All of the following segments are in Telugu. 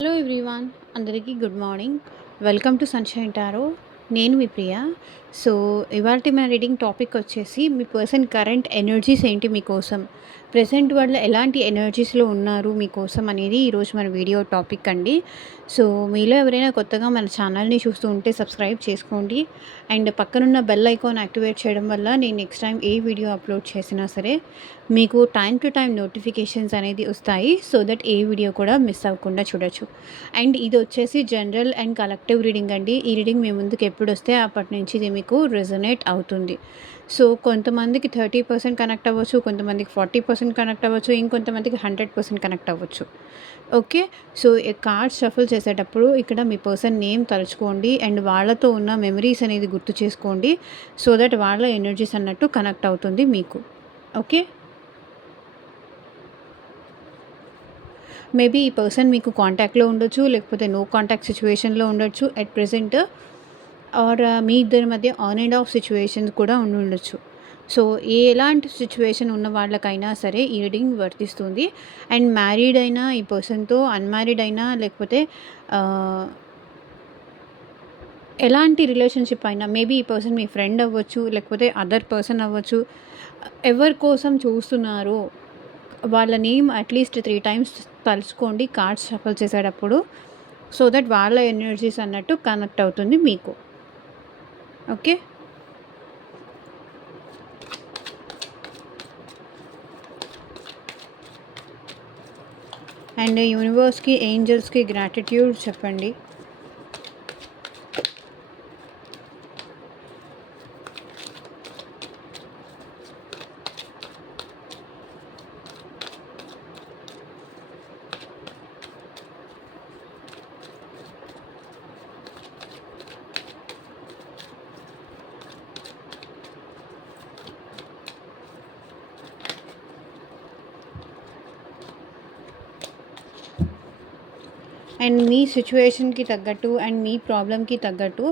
హలో ఎవ్రీవాన్, అందరికీ good morning. Welcome to sunshine tarot. నేను మీ ప్రియ. సో, ఇవాల్టి మన రీడింగ్ టాపిక్ వచ్చేసి మీ పర్సన్ కరెంట్ ఎనర్జీస్ ఏంటి మీకోసం, ప్రెజెంట్ వాళ్ళు ఎలాంటి ఎనర్జీస్‌లో ఉన్నారు మీకోసం అనేది ఈరోజు మన వీడియో టాపిక్ అండి. సో, మీలో ఎవరైనా కొత్తగా మన ఛానల్‌ని చూస్తూ ఉంటే సబ్స్క్రైబ్ చేసుకోండి. అండ్ పక్కనున్న బెల్ ఐకాన్ యాక్టివేట్ చేయడం వల్ల నేను నెక్స్ట్ టైం ఏ వీడియో అప్లోడ్ చేసినా సరే మీకు టైమ్ టు టైమ్ నోటిఫికేషన్స్ అనేది వస్తాయి. సో దట్ ఏ వీడియో కూడా మిస్ అవ్వకుండా చూడొచ్చు. అండ్ ఇది వచ్చేసి జనరల్ అండ్ కలెక్టివ్ రీడింగ్ అండి. ఈ రీడింగ్ మీ ముందుకు ఎప్పుడు వస్తే అప్పటి నుంచి ఇది మీకు రెజొనేట్ అవుతుంది. సో కొంతమందికి 30% కనెక్ట్ అవ్వచ్చు, కొంతమందికి 40% కనెక్ట్ అవ్వచ్చు, ఇంకొంతమందికి 100% కనెక్ట్ అవ్వచ్చు. ఓకే. సో కార్డ్స్ షఫుల్ చేసేటప్పుడు ఇక్కడ మీ పర్సన్ నేమ్ తలుచుకోండి అండ్ వాళ్ళతో ఉన్న మెమరీస్ అనేది గుర్తు చేసుకోండి. సో దట్ వాళ్ళ ఎనర్జీస్ అన్నట్టు కనెక్ట్ అవుతుంది మీకు. ఓకే. మేబీ ఈ పర్సన్ మీకు కాంటాక్ట్‌లో ఉండొచ్చు, లేకపోతే నో కాంటాక్ట్ సిట్యుయేషన్‌లో ఉండొచ్చు ఎట్ ప్రెజెంట్. ఆర్ మీ ఇద్దరి మధ్య ఆన్ అండ్ ఆఫ్ సిట్యుయేషన్స్ కూడా ఉండుండొచ్చు. సో, ఎలాంటి సిట్యుయేషన్ ఉన్న వాళ్ళకైనా సరే ఈ రీడింగ్ వర్తిస్తుంది. అండ్ మ్యారీడ్ అయినా ఈ పర్సన్‌తో, అన్‌మ్యారీడ్ అయినా లేకపోతే ఆహ్, ఎలాంటి రిలేషన్‌షిప్ అయినా మేబీ ఈ పర్సన్ మీ ఫ్రెండ్ అవ్వచ్చు, లేకపోతే అదర్ పర్సన్ అవ్వచ్చు. ఎవరి కోసం చూస్తున్నారో వాళ్ళ నేమ్ అట్‌లీస్ట్ 3 టైమ్స్ తలుచుకోండి కార్డ్స్ షఫుల్ చేసేటప్పుడు. సో దట్ వాళ్ళ ఎనర్జీస్ అన్నట్టు కనెక్ట్ అవుతుంది మీకు. ఓకే. అండ్ యూనివర్స్‌కి, ఏంజెల్స్‌కి గ్రాటిట్యూడ్ చెప్పండి. అండ్ మీ సిచ్యువేషన్‌కి తగ్గట్టు అండ్ మీ ప్రాబ్లమ్‌కి తగ్గట్టు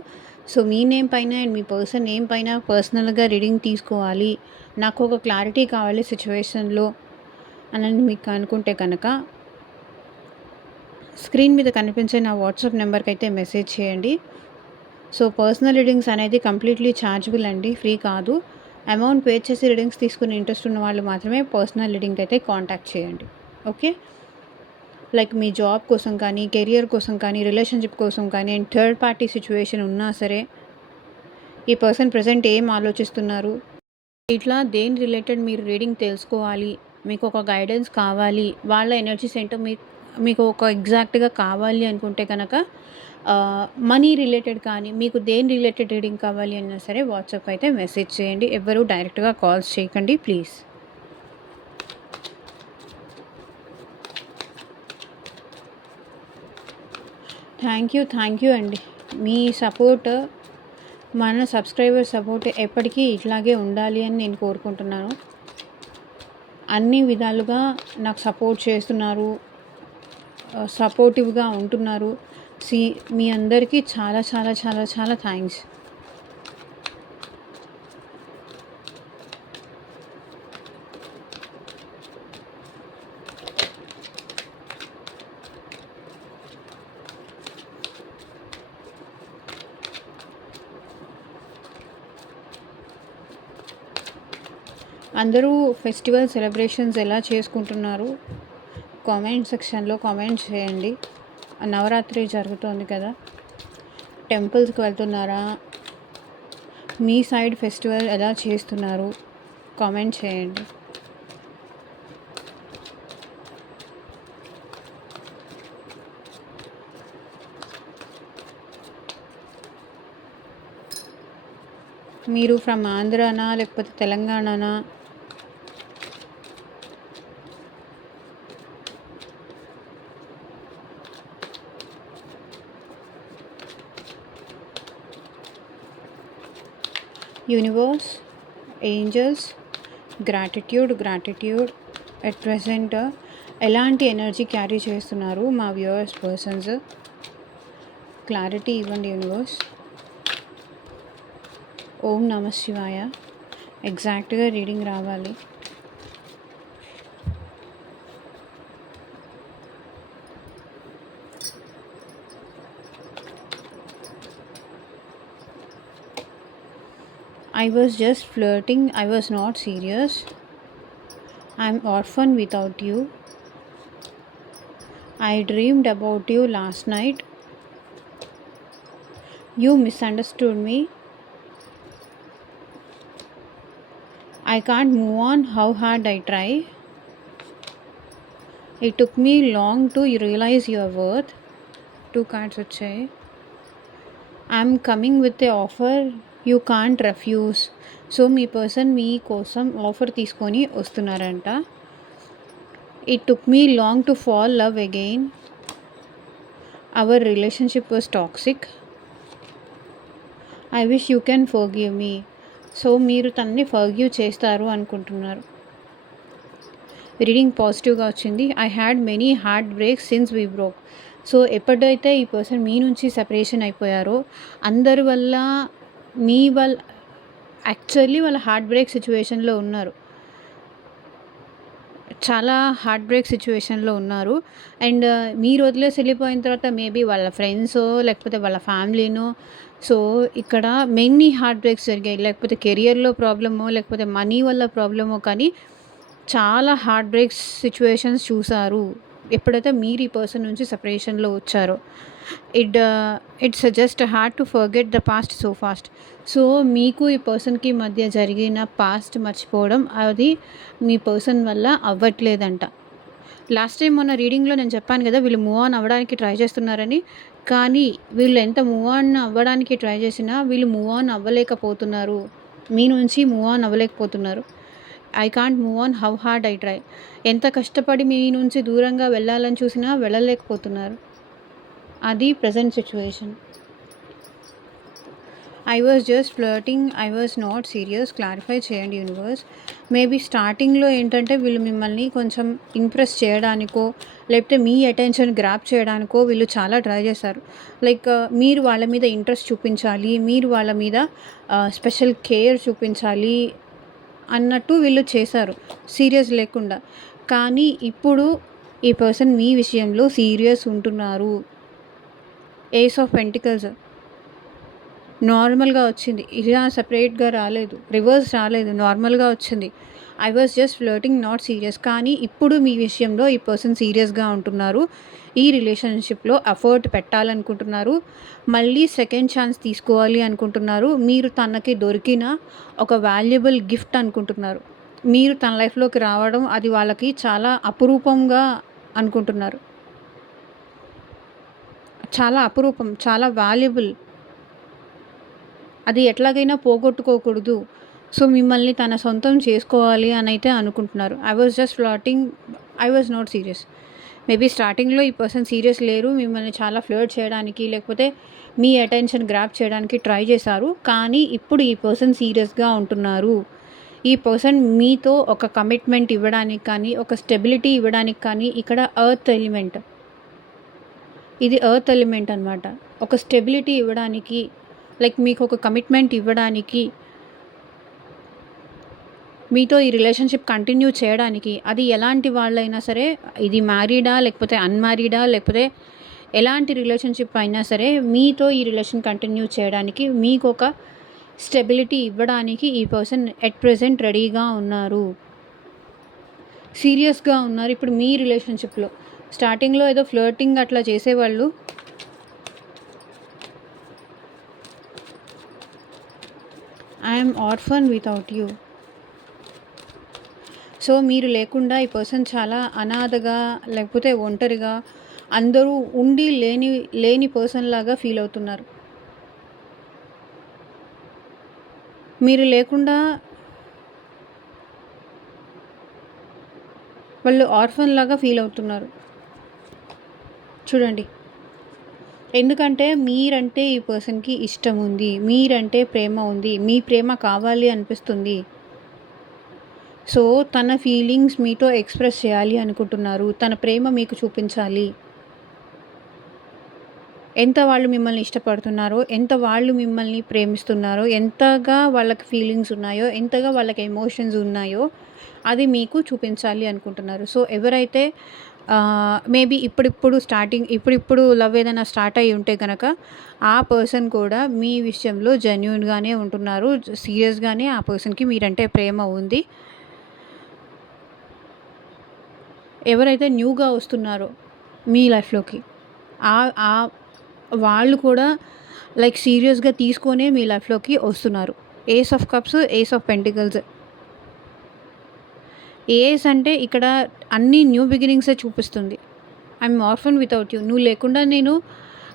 సో మీ నేమ్ పైన అండ్ మీ పర్సన్ నేమ్ పైన పర్సనల్‌గా రీడింగ్ తీసుకోవాలి, నాకు ఒక క్లారిటీ కావాలి సిచ్యువేషన్‌లో అని మీకు అనుకుంటే కనుక స్క్రీన్ మీద కనిపించే నా వాట్సాప్ నెంబర్కి అయితే మెసేజ్ చేయండి. సో పర్సనల్ రీడింగ్స్ అనేది కంప్లీట్లీ ఛార్జబుల్ అండి, ఫ్రీ కాదు. అమౌంట్ పే చేసి రీడింగ్స్ తీసుకునే ఇంట్రెస్ట్ ఉన్న వాళ్ళు మాత్రమే పర్సనల్ రీడింగ్ అయితే కాంటాక్ట్ చేయండి. ఓకే. లైక్ మీ జాబ్ కోసం కానీ, కెరియర్ కోసం కానీ, రిలేషన్షిప్ కోసం కానీ అండ్ థర్డ్ పార్టీ సిచ్యువేషన్ ఉన్నా సరే ఈ పర్సన్ ప్రజెంట్ ఏం ఆలోచిస్తున్నారు, ఇట్లా దేని రిలేటెడ్ మీరు రీడింగ్ తెలుసుకోవాలి, మీకు ఒక గైడెన్స్ కావాలి, వాళ్ళ ఎనర్జీస్ ఏంటో మీకు ఒక ఎగ్జాక్ట్గా కావాలి అనుకుంటే కనుక మనీ రిలేటెడ్ కానీ మీకు దేని రిలేటెడ్ రీడింగ్ కావాలి అన్నా సరే వాట్సాప్ అయితే మెసేజ్ చేయండి. ఎవ్వరూ డైరెక్ట్గా కాల్స్ చేయకండి ప్లీజ్. థ్యాంక్ యూ అండి. మీ సపోర్ట్, మన సబ్స్క్రైబర్ సపోర్ట్ ఎప్పటికీ ఇట్లాగే ఉండాలి అని నేను కోరుకుంటున్నాను. అన్ని విధాలుగా నాకు సపోర్ట్ చేస్తున్నారు, సపోర్టివ్గా ఉంటున్నారు. సి మీ అందరికీ చాలా చాలా చాలా చాలా థ్యాంక్స్. అందరూ ఫెస్టివల్ సెలబ్రేషన్స్ ఎలా చేసుకుంటున్నారు కామెంట్ సెక్షన్లో కామెంట్ చేయండి. నవరాత్రి జరుగుతోంది కదా, టెంపుల్స్కి వెళ్తున్నారా, మీ సైడ్ ఫెస్టివల్ ఎలా చేస్తున్నారు కామెంట్ చేయండి. మీరు ఫ్రమ్ ఆంధ్రానా లేకపోతే తెలంగాణనా? Universe, angels, gratitude at present ఎలాంటి ఎనర్జీ క్యారీ చేస్తున్నారు మా వ్యూవర్స్ పర్సన్స్, క్లారిటీ ఇవ్వండి యూనివర్స్. ఓం నమ శివాయ. ఎగ్జాక్ట్గా రీడింగ్ రావాలి. I was just flirting, I was not serious. I'm orphan without you. I dreamed about you last night. You misunderstood me. I can't move on how hard I try. It took me long to realize your worth. Two cards వచ్చాయి. I'm coming with a offer you can't refuse. So మీ పర్సన్ మీ కోసం ఆఫర్ తీసుకొని వస్తున్నారంట. It took me long to fall love again. Our relationship was toxic. I wish you can forgive me. So మీరు తనని ఫర్గివ్ చేస్తారు అనుకుంటున్నారు. రీడింగ్ పాజిటివ్గా వచ్చింది. I had many heart breaks since we broke. So ఎప్పుడైతే ఈ పర్సన్ మీ నుంచి సెపరేషన్ అయిపోయారో అందరి వల్ల మీ వల్ల యాక్చువల్లీ వాళ్ళ హార్ట్ బ్రేక్ సిచ్యువేషన్లో ఉన్నారు. చాలా హార్ట్ బ్రేక్ సిచ్యువేషన్లో ఉన్నారు. అండ్ మీరు వదిలేసి వెళ్ళిపోయిన తర్వాత మేబీ వాళ్ళ ఫ్రెండ్సో లేకపోతే వాళ్ళ ఫ్యామిలీనో, సో ఇక్కడ మెనీ హార్ట్ బ్రేక్స్ జరిగాయి. లేకపోతే కెరియర్లో ప్రాబ్లమో లేకపోతే మనీ వల్ల ప్రాబ్లమో, కానీ చాలా హార్ట్ బ్రేక్స్ సిచ్యువేషన్స్ చూసారు ఎప్పుడైతే మీరు ఈ పర్సన్ నుంచి సెపరేషన్లో వచ్చారో. It's just hard to forget the past so fast. So మీకు ఈ పర్సన్కి మధ్య జరిగిన పాస్ట్ మర్చిపోవడం అది మీ పర్సన్ వల్ల అవ్వట్లేదంట. లాస్ట్ టైం మొన్న రీడింగ్లో నేను చెప్పాను కదా, వీళ్ళు మూవ్ ఆన్ అవ్వడానికి ట్రై చేస్తున్నారని. కానీ వీళ్ళు ఎంత మూవ్ ఆన్ అవ్వడానికి ట్రై చేసినా వీళ్ళు మూవ్ ఆన్ అవ్వలేకపోతున్నారు. మీ నుంచి మూవ్ ఆన్ అవ్వలేకపోతున్నారు. I can't move on how hard I try. ఎంత కష్టపడి మీ నుంచి దూరంగా వెళ్ళాలని చూసినా వెళ్ళలేకపోతున్నారు. అది present situation. I was just flirting, I was not serious. Clarify చేయండి యూనివర్స్. మేబీ స్టార్టింగ్లో ఏంటంటే వీళ్ళు మిమ్మల్ని కొంచెం ఇంప్రెస్ చేయడానికో లేకపోతే మీ అటెన్షన్ గ్రాప్ చేయడానికో వీళ్ళు చాలా ట్రై చేశారు. లైక్ మీరు వాళ్ళ మీద ఇంట్రెస్ట్ చూపించాలి, మీరు వాళ్ళ మీద స్పెషల్ కేర్ చూపించాలి అన్నట్టు వీళ్ళు చేశారు సీరియస్ లేకుండా. కానీ ఇప్పుడు ఈ పర్సన్ మీ విషయంలో సీరియస్ ఉంటున్నారు. ఏస్ ఆఫ్ పెంటికల్స్ నార్మల్గా వచ్చింది, ఇలా సపరేట్గా రాలేదు, రివర్స్ రాలేదు, నార్మల్గా వచ్చింది. I was just flirting not serious. కానీ ఇప్పుడు మీ విషయంలో ఈ పర్సన్ సీరియస్గా ఉంటున్నారు. ఈ రిలేషన్షిప్లో ఎఫర్ట్ పెట్టాలనుకుంటున్నారు. మళ్ళీ సెకండ్ ఛాన్స్ తీసుకోవాలి అనుకుంటున్నారు. మీరు తనకి దొరికిన ఒక వాల్యుబుల్ గిఫ్ట్ అనుకుంటున్నారు. మీరు తన లైఫ్లోకి రావడం అది వాళ్ళకి చాలా అపురూపంగా అనుకుంటున్నారు. చాలా అపురూపం, చాలా వాల్యుబుల్. అది ఎట్లాగైనా పోగొట్టుకోకూడదు. సో మిమ్మల్ని తన సొంతం చేసుకోవాలి అని అయితే అనుకుంటున్నారు. I was just flirting, I was not serious. Maybe స్టార్టింగ్లో ఈ పర్సన్ సీరియస్ లేరు, మిమ్మల్ని చాలా ఫ్లర్ట్ చేయడానికి లేకపోతే మీ అటెన్షన్ గ్రాప్ చేయడానికి ట్రై చేశారు. కానీ ఇప్పుడు ఈ పర్సన్ సీరియస్గా ఉంటున్నారు. ఈ పర్సన్ మీతో ఒక కమిట్మెంట్ ఇవ్వడానికి కానీ ఒక స్టెబిలిటీ ఇవ్వడానికి కానీ, ఇక్కడ ఎర్త్ ఎలిమెంట్, ఇది ఎర్త్ ఎలిమెంట్ అనమాట. ఒక స్టెబిలిటీ ఇవ్వడానికి, లైక్ మీకు ఒక కమిట్మెంట్ ఇవ్వడానికి, మీతో ఈ రిలేషన్షిప్ కంటిన్యూ చేయడానికి, అది ఎలాంటి వాళ్ళైనా సరే, ఇది మ్యారీడా లేకపోతే అన్మ్యారీడా లేకపోతే ఎలాంటి రిలేషన్షిప్ అయినా సరే, మీతో ఈ రిలేషన్ కంటిన్యూ చేయడానికి, మీకు ఒక స్టెబిలిటీ ఇవ్వడానికి ఈ పర్సన్ ఎట్ ప్రెజెంట్ రెడీగా ఉన్నారు. సీరియస్గా ఉన్నారు ఇప్పుడు మీ రిలేషన్షిప్లో. స్టార్టింగ్లో ఏదో ఫ్లర్టింగ్ అట్లా చేసేవాళ్ళు, I'm orphan without you. So మీరు లేకుండా ఈ పర్సన్ చాలా అనాథగా లేకపోతే ఒంటరిగా, అందరూ ఉండి లేని పర్సన్ లాగా ఫీల్ అవుతున్నారు. మీరు లేకుండా వాళ్ళు ఆర్ఫన్ లాగా ఫీల్ అవుతున్నారు. చూడండి, ఎందుకంటే మీరంటే ఈ పర్సన్కి ఇష్టం ఉంది, మీరంటే ప్రేమ ఉంది, మీ ప్రేమ కావాలి అనిపిస్తుంది. సో తన ఫీలింగ్స్ మీతో ఎక్స్ప్రెస్ చేయాలి అనుకుంటున్నారు, తన ప్రేమ మీకు చూపించాలి. ఎంత వాళ్ళు మిమ్మల్ని ఇష్టపడుతున్నారో, ఎంత వాళ్ళు మిమ్మల్ని ప్రేమిస్తున్నారో, ఎంతగా వాళ్ళకి ఫీలింగ్స్ ఉన్నాయో, ఎంతగా వాళ్ళకి ఎమోషన్స్ ఉన్నాయో అది మీకు చూపించాలి అనుకుంటున్నారు. సో ఎవరైతే మేబీ ఇప్పుడిప్పుడు లవ్ ఏదైనా స్టార్ట్ అయ్యి ఉంటే గనక, ఆ పర్సన్ కూడా మీ విషయంలో జెన్యూన్‌గానే ఉంటున్నారు. సీరియస్‌గానే ఆ పర్సన్‌కి మీరంటే ప్రేమ ఉంది. ఎవరైతే న్యూగా వస్తున్నారో మీ లైఫ్‌లోకి, ఆహ్, ఆహ్, వాళ్ళు కూడా లైక్ సీరియస్‌గా తీసుకొనే మీ లైఫ్‌లోకి వస్తున్నారు. Ace of cups, ace of pentacles. Ace అంటే ఇక్కడ అన్నీ న్యూ బిగినింగ్సే చూపిస్తుంది. I'm orphan without you. నువ్వు లేకుండా నేను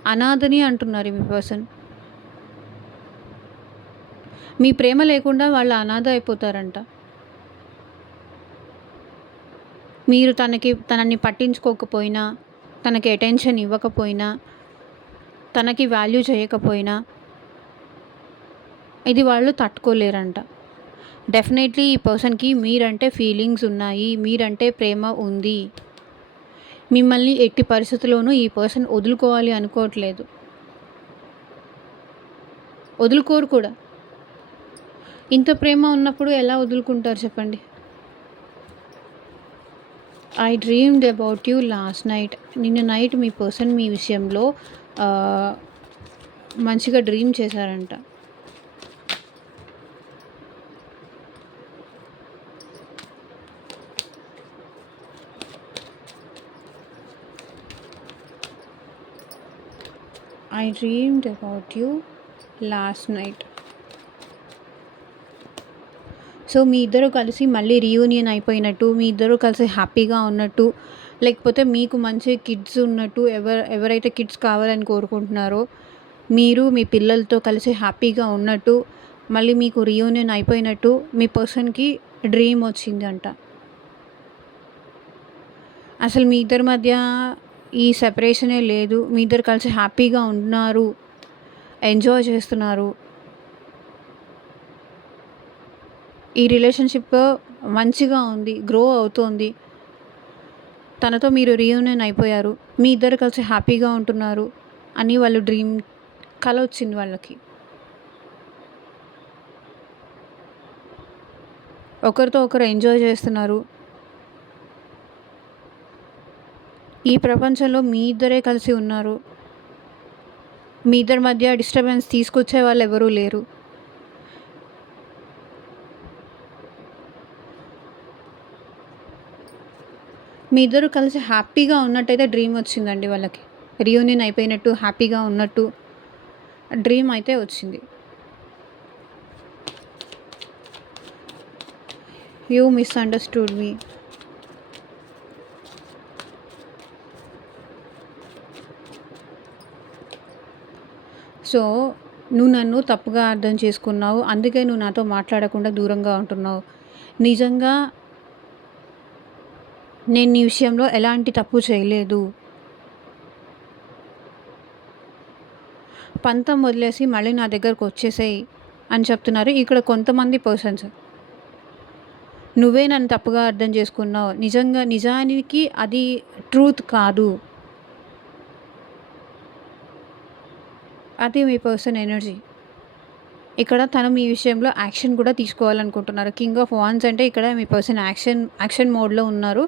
అనాథని అంటున్నారు మీ పర్సన్. మీ ప్రేమ లేకుండా వాళ్ళు అనాథ అయిపోతారంట. మీరు తనని పట్టించుకోకపోయినా, తనకి అటెన్షన్ ఇవ్వకపోయినా, తనకి వాల్యూ చేయకపోయినా, ఇది వాళ్ళు తట్టుకోలేరంట. డెఫినెట్లీ ఈ పర్సన్‌కి మీరంటే ఫీలింగ్స్ ఉన్నాయి. మీరంటే ప్రేమ ఉంది. మిమ్మల్ని ఎట్టి పరిస్థితిలోనూ ఈ పర్సన్ వదులుకోవాలి అనుకోవట్లేదు. వదులుకోరు కూడా. ఇంత ప్రేమ ఉన్నప్పుడు ఎలా వదులుకుంటారు చెప్పండి? I dreamed about you last night. నిన్న నైట్ మీ పర్సన్ మీ విషయంలో ఆహ్, మంచిగా డ్రీమ్ చేశారంట. I dreamed about you last night. So, మీ ఇద్దరు కలిసి మళ్ళీ రీయూనియన్ అయిపోయినట్టు, మీ ఇద్దరు కలిసి హ్యాపీగా ఉన్నట్టు, లేకపోతే మీకు మంచి కిడ్స్ ఉన్నట్టు, ఎవరైతే కిడ్స్ కావాలని కోరుకుంటున్నారో, మీరు మీ పిల్లలతో కలిసి హ్యాపీగా ఉన్నట్టు, మళ్ళీ మీకు రీయూనియన్ అయిపోయినట్టు మీ పర్సన్‌కి డ్రీమ్ వచ్చిందంట. అసలు మీ ఇద్దరి మధ్య ఈ సెపరేషనే లేదు. మీ ఇద్దరు కలిసి హ్యాపీగా ఉన్నారు. ఎంజాయ్ చేస్తున్నారు. ఈ రిలేషన్‌షిప్ మంచిగా ఉంది. గ్రో అవుతోంది. తనతో మీరు రీయూనియన్ అయిపోయారు. మీ ఇద్దరు కలిసి హ్యాపీగా ఉంటున్నారు అని వాళ్ళు కల వచ్చింది వాళ్ళకి. ఒకరితో ఒకరు ఎంజాయ్ చేస్తున్నారు. ఈ ప్రపంచంలో మీ ఇద్దరే కలిసి ఉన్నారు. మీ ఇద్దరి మధ్య డిస్టర్బెన్స్ తీసుకొచ్చే వాళ్ళు ఎవరూ లేరు. మీ ఇద్దరు కలిసి హ్యాపీగా ఉన్నట్టయితే డ్రీమ్ వచ్చిందండి వాళ్ళకి. రీయూనియన్ అయిపోయినట్టు, హ్యాపీగా ఉన్నట్టు డ్రీమ్ అయితే వచ్చింది. You misunderstood me. సో, నువ్వు నన్ను తప్పుగా అర్థం చేసుకున్నావు. అందుకే నువ్వు నాతో మాట్లాడకుండా దూరంగా ఉంటున్నావు. నిజంగా నేను నీ విషయంలో ఎలాంటి తప్పు చేయలేదు. పంతం వదిలేసి మళ్ళీ నా దగ్గరకొచ్చేసేయి అని చెప్తున్నారు ఇక్కడ కొంతమంది పర్సన్స్. నువ్వే నన్ను తప్పుగా అర్థం చేసుకున్నావు. నిజానికి అది ట్రూత్ కాదు. అది మీ పర్సన్ ఎనర్జీ. ఇక్కడ తను మీ విషయంలో యాక్షన్ కూడా తీసుకోవాలనుకుంటున్నారు. కింగ్ ఆఫ్ వాండ్స్ అంటే ఇక్కడ మీ పర్సన్ యాక్షన్ మోడ్‌లో ఉన్నారు.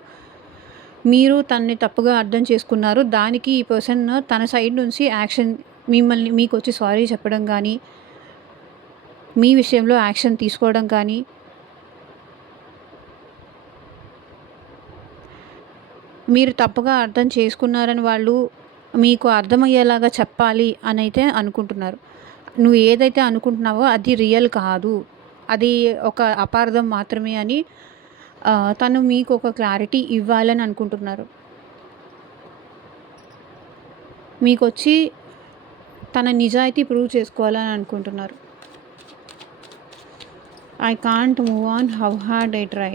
మీరు తనని తప్పుగా అర్థం చేసుకున్నారు. దానికి ఈ పర్సన్ తన సైడ్ నుంచి యాక్షన్ మీకొచ్చి సారీ చెప్పడం గానీ, మీ విషయంలో యాక్షన్ తీసుకోవడం కానీ, మీరు తప్పుగా అర్థం చేసుకున్నారని వాళ్ళు మీకు అర్థమయ్యేలాగా చెప్పాలి అనైతే అనుకుంటున్నారు. నువ్వు ఏదైతే అనుకుంటున్నావో అది రియల్ కాదు. అది ఒక అపార్థం మాత్రమే అని తను మీకు ఒక క్లారిటీ ఇవ్వాలని అనుకుంటున్నారు. మీకొచ్చి తన నిజాయితీ ప్రూవ్ చేసుకోవాలని అనుకుంటున్నారు. I can't move on how hard I try.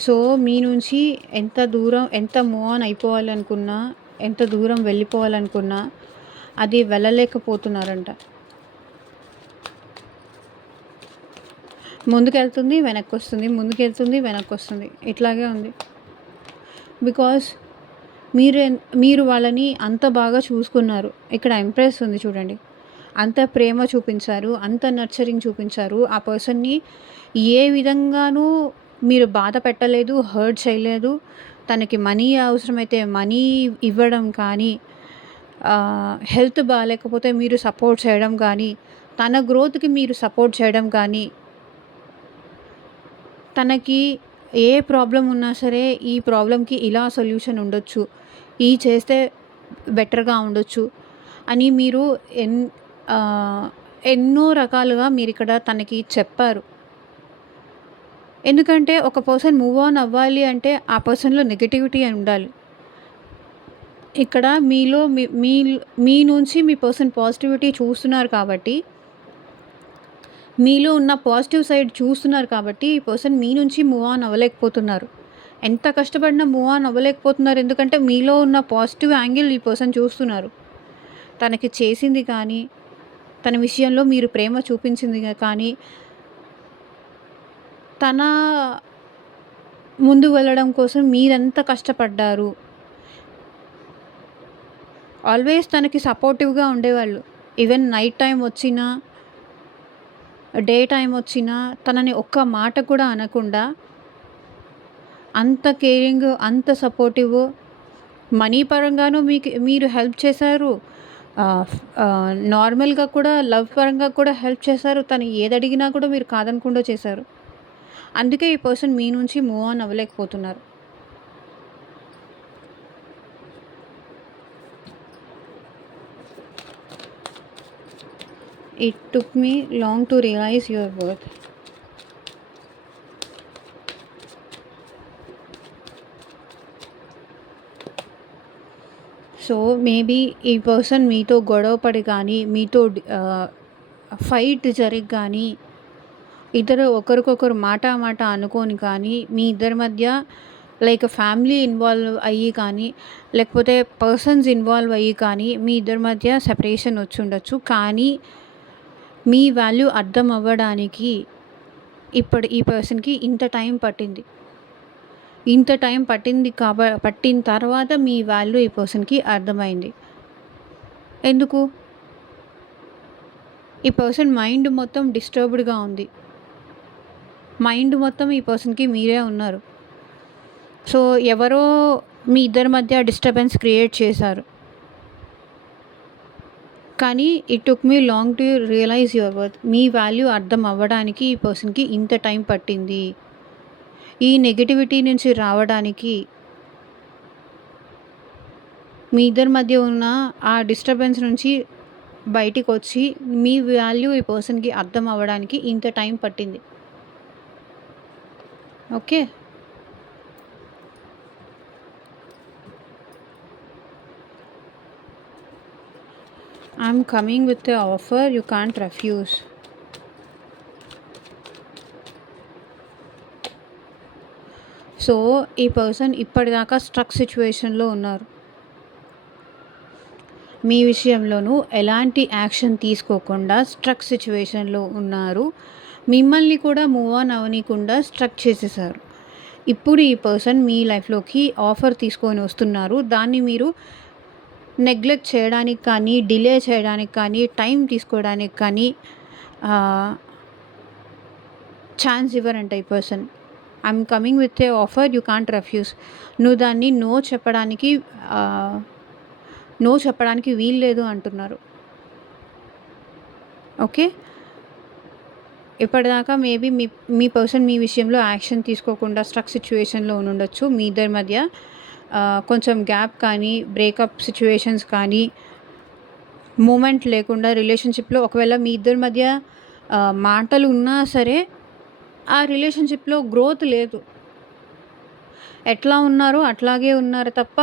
So, మీ నుంచి ఎంత మూవ్ ఆన్ అయిపోవాలనుకున్నా, ఎంత దూరం వెళ్ళిపోవాలనుకున్నా అది వెళ్ళలేకపోతున్నారంట. ముందుకెళ్తుంది, వెనక్కొస్తుంది, ముందుకెళ్తుంది, వెనక్కొస్తుంది. ఇట్లాగే ఉంది. బికాజ్ మీరు వాళ్ళని అంత బాగా చూసుకున్నారు. ఇక్కడ ఎంప్రెస్ ఉంది చూడండి. అంత ప్రేమ చూపించారు. అంత నర్చరింగ్ చూపించారు. ఆ పర్సన్‌ని ఏ విధంగానూ మీరు బాధ పెట్టలేదు, హర్ట్ చేయలేదు. తనకి మనీ అవసరమైతే మనీ ఇవ్వడం కానీ, హెల్త్ బాలేకపోతే మీరు సపోర్ట్ చేయడం కానీ, తన గ్రోత్‌కి మీరు సపోర్ట్ చేయడం కానీ, తనకి ఏ ప్రాబ్లమ్ ఉన్నా సరే, ఈ ప్రాబ్లమ్‌కి ఇలా సొల్యూషన్ ఉండొచ్చు. చేస్తే బెటర్‌గా ఉండొచ్చు అని మీరు ఎన్ ఆహ్, ఎన్నో రకాలుగా మీరిక్కడ తనకి చెప్పారు. ఎందుకంటే ఒక పర్సన్ మూవ్ ఆన్ అవ్వాలి అంటే ఆ పర్సన్‌లో నెగటివిటీ ఉండాలి. ఇక్కడ మీలో మీ మీ మీ నుంచి మీ పర్సన్ పాజిటివిటీ చూస్తున్నారు కాబట్టి, మీలో ఉన్న పాజిటివ్ సైడ్ చూస్తున్నారు కాబట్టి, ఈ పర్సన్ మీ నుంచి మూవ్ ఆన్ అవ్వలేకపోతున్నారు. ఎంత కష్టపడినా మూవ్ ఆన్ అవ్వలేకపోతున్నారు. ఎందుకంటే మీలో ఉన్న పాజిటివ్ యాంగిల్ ఈ పర్సన్ చూస్తున్నారు. తనకి చేసింది కానీ, తన విషయంలో మీరు ప్రేమ చూపించింది కానీ, తన ముందుకు వెళ్ళడం కోసం మీరెంత కష్టపడ్డారు. ఆల్వేస్ తనకి సపోర్టివ్‌గా ఉండేవాళ్ళు. ఈవెన్ నైట్ టైమ్ వచ్చినా, డే టైమ్ వచ్చినా తనని ఒక్క మాట కూడా అనకుండా అంత కేరింగ్, అంత సపోర్టివ్. మనీ పరంగాను మీరు హెల్ప్ చేశారు. నార్మల్‌గా కూడా లవ్ పరంగా కూడా హెల్ప్ చేశారు. తను ఏదడిగినా కూడా మీరు కాదనకుండా చేశారు. అందుకే ఈ పర్సన్ మీ నుంచి మూవ్ ఆన్ అవ్వలేకపోతున్నారు. It took me long to realize your worth. So, maybe ఈ పర్సన్ మీతో గొడవ పడి కానీ, మీతో ఫైట్ జరిగి కానీ, ఇద్దరు ఒకరికొకరు మాట మాట అనుకోని కానీ, మీ ఇద్దరి మధ్య లైక్ ఫ్యామిలీ ఇన్వాల్వ్ అయ్యి కానీ, లేకపోతే పర్సన్స్ ఇన్వాల్వ్ అయ్యి కానీ, మీ ఇద్దరి మధ్య సెపరేషన్ వచ్చుండొచ్చు. కానీ మీ వాల్యూ అర్థం అవ్వడానికి ఇప్పుడు ఈ పర్సన్‌కి ఇంత టైం పట్టింది. ఇంత టైం పట్టింది పట్టిన తర్వాత మీ వాల్యూ ఈ పర్సన్‌కి అర్థమైంది. ఎందుకు? ఈ పర్సన్ మైండ్ మొత్తం డిస్టర్బ్డ్‌గా ఉంది. మైండ్ మొత్తం ఈ పర్సన్‌కి మీరే ఉన్నారు. సో, ఎవరో మీ ఇద్దరి మధ్య డిస్టర్బెన్స్ క్రియేట్ చేశారు. కానీ it took me long to realise your worth. మీ వాల్యూ అర్థం అవ్వడానికి ఈ పర్సన్‌కి ఇంత టైం పట్టింది. ఈ నెగటివిటీ నుంచి రావడానికి, మీ ఇద్దరి మధ్య ఉన్న ఆ డిస్టర్బెన్స్ నుంచి బయటికొచ్చి మీ వాల్యూ ఈ పర్సన్‌కి అర్థం అవ్వడానికి ఇంత టైం పట్టింది. Okay. I'm coming with a offer you can't refuse. So, ఈ పర్సన్ ఇప్పటిదాకా స్ట్రక్ సిచ్యువేషన్‌లో ఉన్నారు. మీ విషయంలోనూ ఎలాంటి యాక్షన్ తీసుకోకుండా స్ట్రక్ సిచ్యువేషన్‌లో ఉన్నారు. మిమ్మల్ని కూడా మూవ్ ఆన్ అవ్వనీయకుండా స్ట్రక్ చేసేసారు. ఇప్పుడు ఈ పర్సన్ మీ లైఫ్‌లోకి ఆఫర్ తీసుకొని వస్తున్నారు. దాన్ని మీరు నెగ్లెక్ట్ చేయడానికి కానీ, డిలే చేయడానికి కానీ, టైం తీసుకోవడానికి కానీ ఛాన్స్ ఇవ్వరంట ఈ person. I'm coming with a offer you can't refuse. నువ్వు దాన్ని నో చెప్పడానికి వీల్లేదు అంటున్నారు. ఓకే. ఇప్పటిదాకా మేబీ మీ పర్సన్ మీ విషయంలో యాక్షన్ తీసుకోకుండా స్ట్రక్ సిచ్యువేషన్‌లో ఉండుండొచ్చు. మీ ఇద్దరి మధ్య కొంచెం గ్యాప్ కానీ, బ్రేకప్ సిచ్యువేషన్స్ కానీ, మూమెంట్ లేకుండా రిలేషన్‌షిప్‌లో ఒకవేళ మీ ఇద్దరి మధ్య మాటలు ఉన్నా సరే, ఆ రిలేషన్‌షిప్‌లో గ్రోత్ లేదు. ఎట్లా ఉన్నారో అట్లాగే ఉన్నారు తప్ప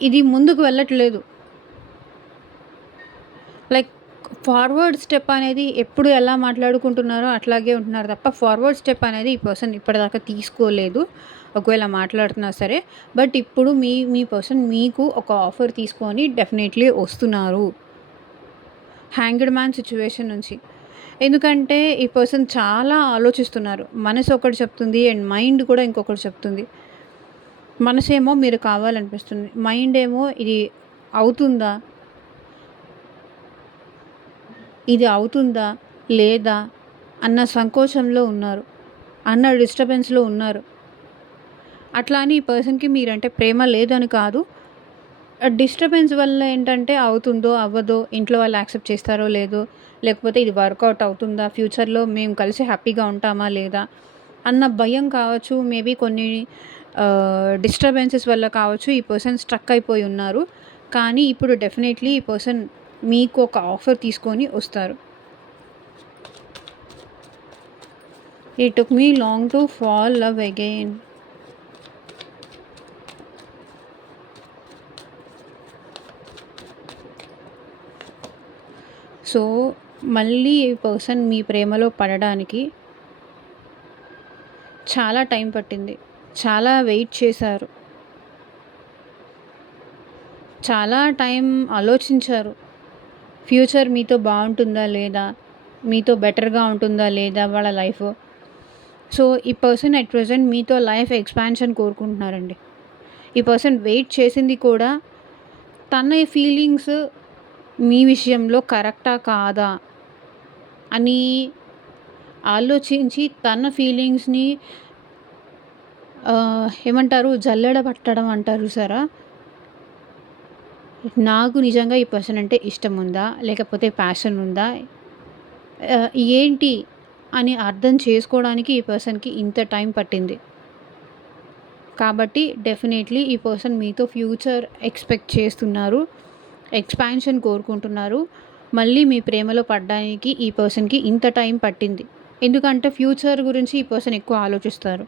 ఇది ముందుకు వెళ్ళట్లేదు. లైక్ ఫార్వర్డ్ స్టెప్ అనేది ఎప్పుడు ఎలా మాట్లాడుకుంటున్నారో అట్లాగే ఉంటున్నారు తప్ప ఫార్వర్డ్ స్టెప్ అనేది ఈ పర్సన్ ఇప్పటిదాకా తీసుకోలేదు. ఒకవేళ మాట్లాడుతున్నా సరే. బట్ ఇప్పుడు మీ పర్సన్ మీకు ఒక ఆఫర్ తీసుకొని డెఫినెట్లీ వస్తున్నారు. హ్యాంగ్డ్ మ్యాన్ సిచ్యువేషన్ నుంచి. ఎందుకంటే ఈ పర్సన్ చాలా ఆలోచిస్తున్నారు. మనసు ఒకటి చెప్తుంది అండ్ మైండ్ కూడా ఇంకొకటి చెప్తుంది. మనసేమో మీరు కావాలనిపిస్తుంది. మైండ్ ఏమో ఇది అవుతుందా? ఇది అవుతుందా? లేదా? అన్న సంకోచంలో ఉన్నారు. అన్న డిస్టర్బెన్స్‌లో ఉన్నారు. అట్లా అని ఈ పర్సన్‌కి మీరంటే ప్రేమ లేదని కాదు. డిస్టర్బెన్స్ వల్ల ఏంటంటే అవుతుందో, అవ్వదో, ఇంట్లో వాళ్ళు యాక్సెప్ట్ చేస్తారో లేదో, లేకపోతే ఇది వర్కౌట్ అవుతుందా, ఫ్యూచర్‌లో మేము కలిసి హ్యాపీగా ఉంటామా లేదా, అన్న భయం కావచ్చు. మేబీ కొన్ని డిస్టర్బెన్సెస్ వల్ల కావచ్చు ఈ పర్సన్ స్ట్రక్ అయిపోయి ఉన్నారు. కానీ ఇప్పుడు డెఫినెట్‌లీ ఈ పర్సన్ మీకు ఒక ఆఫర్ తీసుకొని వస్తారు. It took me long to fall love again. So, మళ్ళీ ఈ పర్సన్ మీ ప్రేమలో పడడానికి చాలా టైం పట్టింది. చాలా వెయిట్ చేశారు. చాలా టైం ఆలోచించారు. ఫ్యూచర్ మీతో బావుంటుందా లేదా? మీతో బెటర్‌గా ఉంటుందా లేదా వాళ్ళ లైఫ్? సో, ఈ పర్సన్ అట్ ప్రెజెంట్ మీతో లైఫ్ ఎక్స్‌పాన్షన్ కోరుకుంటున్నారండి. ఈ పర్సన్ వెయిట్ చేసింది కూడా తన ఫీలింగ్స్ మీ విషయంలో కరెక్టా కాదా అని ఆలోచించి తన ఫీలింగ్స్‌ని ఏమంటారు జల్లెడ పట్టడం అంటారు చూసారా? నాకు నిజంగా ఈ పర్సన్ అంటే ఇష్టం ఉందా? లేకపోతే ప్యాషన్ ఉందా? ఏంటి అని అర్థం చేసుకోవడానికి ఈ పర్సన్‌కి ఇంత టైం పట్టింది. కాబట్టి డెఫినెట్‌లీ ఈ పర్సన్ మీతో ఫ్యూచర్ ఎక్స్‌పెక్ట్ చేస్తున్నారు. ఎక్స్‌పాన్షన్ కోరుకుంటున్నారు. మళ్ళీ మీ ప్రేమలో పడడానికి ఈ పర్సన్‌కి ఇంత టైం పట్టింది. ఎందుకంటే ఫ్యూచర్ గురించి ఈ పర్సన్ ఎక్కువ ఆలోచిస్తారు.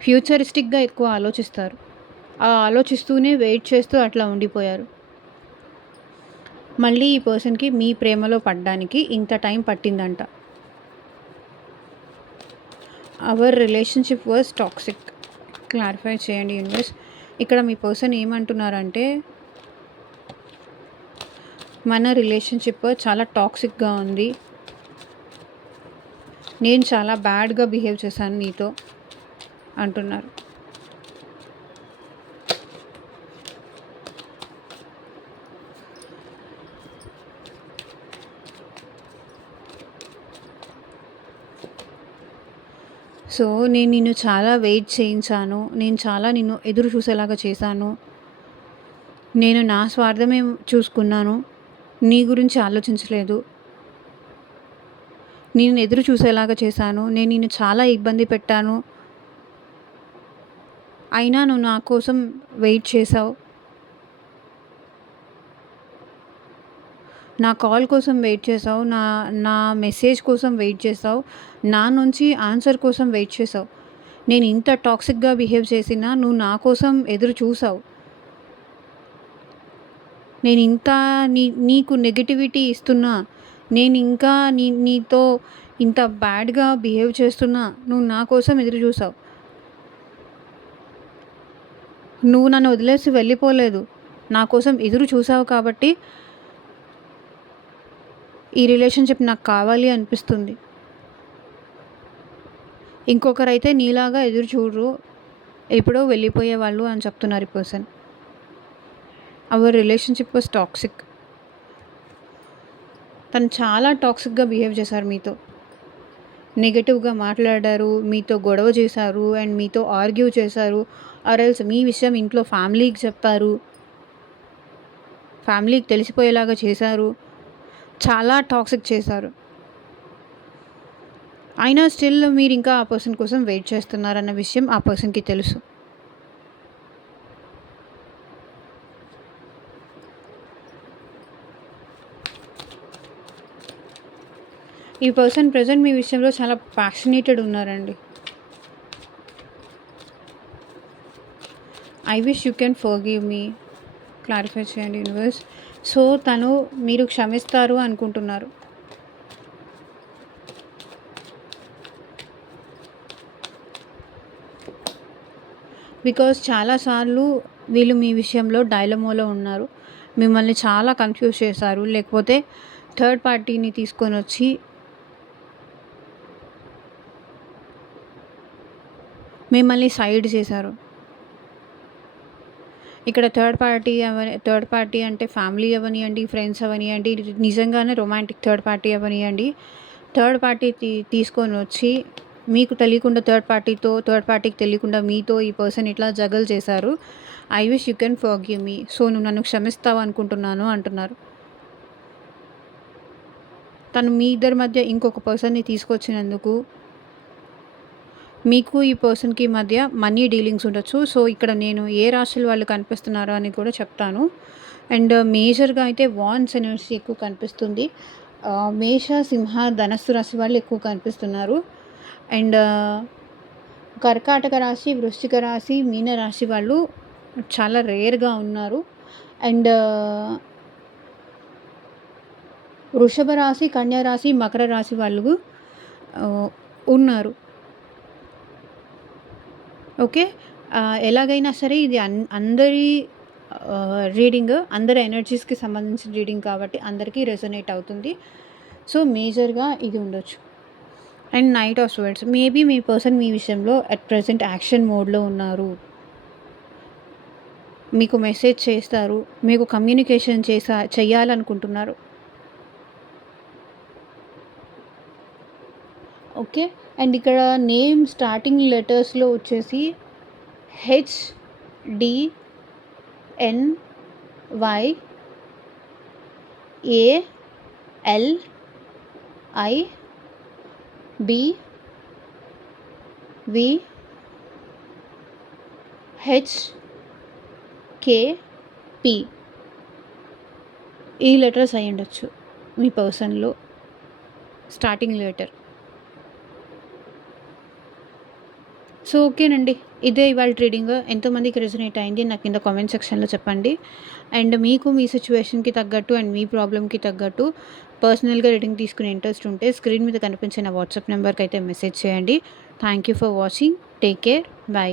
ఫ్యూచరిస్టిక్‌గా ఎక్కువ ఆలోచిస్తారు. ఆలోచిస్తూనే వెయిట్ చేస్తూ అట్లా ఉండిపోయారు. మళ్ళీ ఈ పర్సన్‌కి మీ ప్రేమలో పడడానికి ఇంత టైం పట్టిందంట. Our relationship was toxic. Clarify చేయండి యూనివర్స్. ఇక్కడ మీ పర్సన్ ఏమంటున్నారంటే మన రిలేషన్‌షిప్ చాలా టాక్సిక్‌గా ఉంది. నేను చాలా బ్యాడ్‌గా బిహేవ్ చేశాను నీతో అంటున్నారు. సో, నేను నిన్ను చాలా వెయిట్ చేయించాను. నేను చాలా నిన్ను ఎదురు చూసేలాగా చేశాను. నేను నా స్వార్థమే చూసుకున్నాను. నీ గురించి ఆలోచించలేదు. నేను ఎదురు చూసేలాగా చేశాను. నేను నిన్ను చాలా ఇబ్బంది పెట్టాను. అయినా నువ్వు నా కోసం వెయిట్ చేసావు. నా కాల్ కోసం వెయిట్ చేసావు. నా నా మెసేజ్ కోసం వెయిట్ చేసావు. నా నుంచి ఆన్సర్ కోసం వెయిట్ చేసావు. నేను ఇంత టాక్సిక్‌గా బిహేవ్ చేసినా నువ్వు నా కోసం ఎదురు చూసావు. నేను ఇంత నీకు నెగటివిటీ ఇస్తున్నా, నేను ఇంకా నీతో ఇంత బ్యాడ్‌గా బిహేవ్ చేస్తున్నా నువ్వు నా కోసం ఎదురు చూసావు. నువ్వు నన్ను వదిలేసి వెళ్ళిపోలేదు. నా కోసం ఎదురు చూసావు కాబట్టి ఈ రిలేషన్‌షిప్ నాకు కావాలి అనిపిస్తుంది. ఇంకొకరైతే నీలాగా ఎదురు చూడరు. ఎప్పుడో వెళ్ళిపోయేవాళ్ళు అని చెప్తున్నారు ఈ person. Hour relationship was toxic. తను చాలా టాక్సిక్‌గా బిహేవ్ చేశారు మీతో. నెగెటివ్‌గా మాట్లాడారు, మీతో గొడవ చేశారు అండ్ మీతో ఆర్గ్యూ చేశారు. ఆర్ ఎల్స్ మీ విషయం ఇంట్లో ఫ్యామిలీకి చెప్పారు. ఫ్యామిలీకి తెలిసిపోయేలాగా చేశారు. చాలా టాక్సిక్ చేశారు. అయినా స్టిల్ మీరు ఇంకా ఆ పర్సన్ కోసం వెయిట్ చేస్తున్నారన్న విషయం ఆ పర్సన్‌కి తెలుసు. ఈ పర్సన్ ప్రెజెంట్ మీ విషయంలో చాలా ప్యాషనేటెడ్ ఉన్నారండి. I wish you can forgive me. Clarify చేయండి యూనివర్స్. సో, తను మీరు క్షమిస్తారు అనుకుంటున్నారు. బికాజ్ చాలాసార్లు వీళ్ళు మీ విషయంలో డైలమోలో ఉన్నారు. మిమ్మల్ని చాలా కన్‌ఫ్యూజ్ చేశారు. లేకపోతే థర్డ్ పార్టీని తీసుకొనొచ్చి మిమ్మల్ని సైడ్ చేశారు. ఇక్కడ థర్డ్ పార్టీ అంటే ఫ్యామిలీ అవ్వనియండి, ఫ్రెండ్స్ అవ్వనియండి, నిజంగానే రొమాంటిక్ థర్డ్ పార్టీ అవ్వనియండి. థర్డ్ పార్టీ తీసుకొనొచ్చి మీకు తెలియకుండా థర్డ్ పార్టీకి తెలియకుండా మీతో ఈ పర్సన్ ఇట్లా జగల్ చేశారు. I wish you can forgive me. So, నువ్వు నన్ను క్షమిస్తావు అనుకుంటున్నాను అంటున్నారు. తను మీ ఇద్దరి మధ్య ఇంకొక పర్సన్‌ని తీసుకొచ్చినందుకు మీకు ఈ పర్సన్‌కి మధ్య మనీ డీలింగ్స్ ఉండొచ్చు. సో, ఇక్కడ నేను ఏ రాశుల వాళ్ళు కనిపిస్తున్నారో అని కూడా చెప్తాను. అండ్ మేజర్‌గా అయితే వాన్స్ ఎనర్జీ ఎక్కువ కనిపిస్తుంది. మేష, సింహ, ధనస్సు రాశి వాళ్ళు ఎక్కువ కనిపిస్తున్నారు. అండ్ కర్కాటక రాశి, వృశ్చిక రాశి, మీన రాశి వాళ్ళు చాలా రేర్‌గా ఉన్నారు. అండ్ వృషభ రాశి, కన్యా రాశి, మకర రాశి వాళ్ళు ఉన్నారు. ఓకే. ఎలాగైనా సరే ఇది అందరి రీడింగ్, అందరి ఎనర్జీస్‌కి సంబంధించిన రీడింగ్ కాబట్టి అందరికీ రెసొనేట్ అవుతుంది. సో, మేజర్‌గా ఇది ఉండొచ్చు. And knight of swords maybe మీ పర్సన్ మీ విషయంలో అట్ ప్రెజెంట్ యాక్షన్ మోడ్‌లో ఉన్నారు. మీకు మెసేజ్ చేస్తారు. మీకు కమ్యూనికేషన్ చెయ్యాలనుకుంటున్నారు. ఓకే. అండ్ ఇక్కడ నేమ్ స్టార్టింగ్ లెటర్స్‌లో వచ్చేసి HDNYALIBVHKP ఈ లెటర్స్ అయ్యుండొచ్చు మీ పర్సన్‌లో స్టార్టింగ్ లెటర్. సో, ఓకేనండి. ఇదే ఇవాళ రీడింగ్. ఎంతమందికి రెజొనేట్ అయింది నాకు కింద కామెంట్ సెక్షన్‌లో చెప్పండి. అండ్ మీకు మీ సిట్యుయేషన్‌కి తగ్గట్టు అండ్ మీ ప్రాబ్లమ్‌కి తగ్గట్టు పర్సనల్‌గా రీడింగ్ తీసుకునే ఇంట్రెస్ట్ ఉంటే స్క్రీన్ మీద కనిపించే నా వాట్సాప్ నెంబర్‌కి అయితే మెసేజ్ చేయండి. Thank you for watching. Take care. By.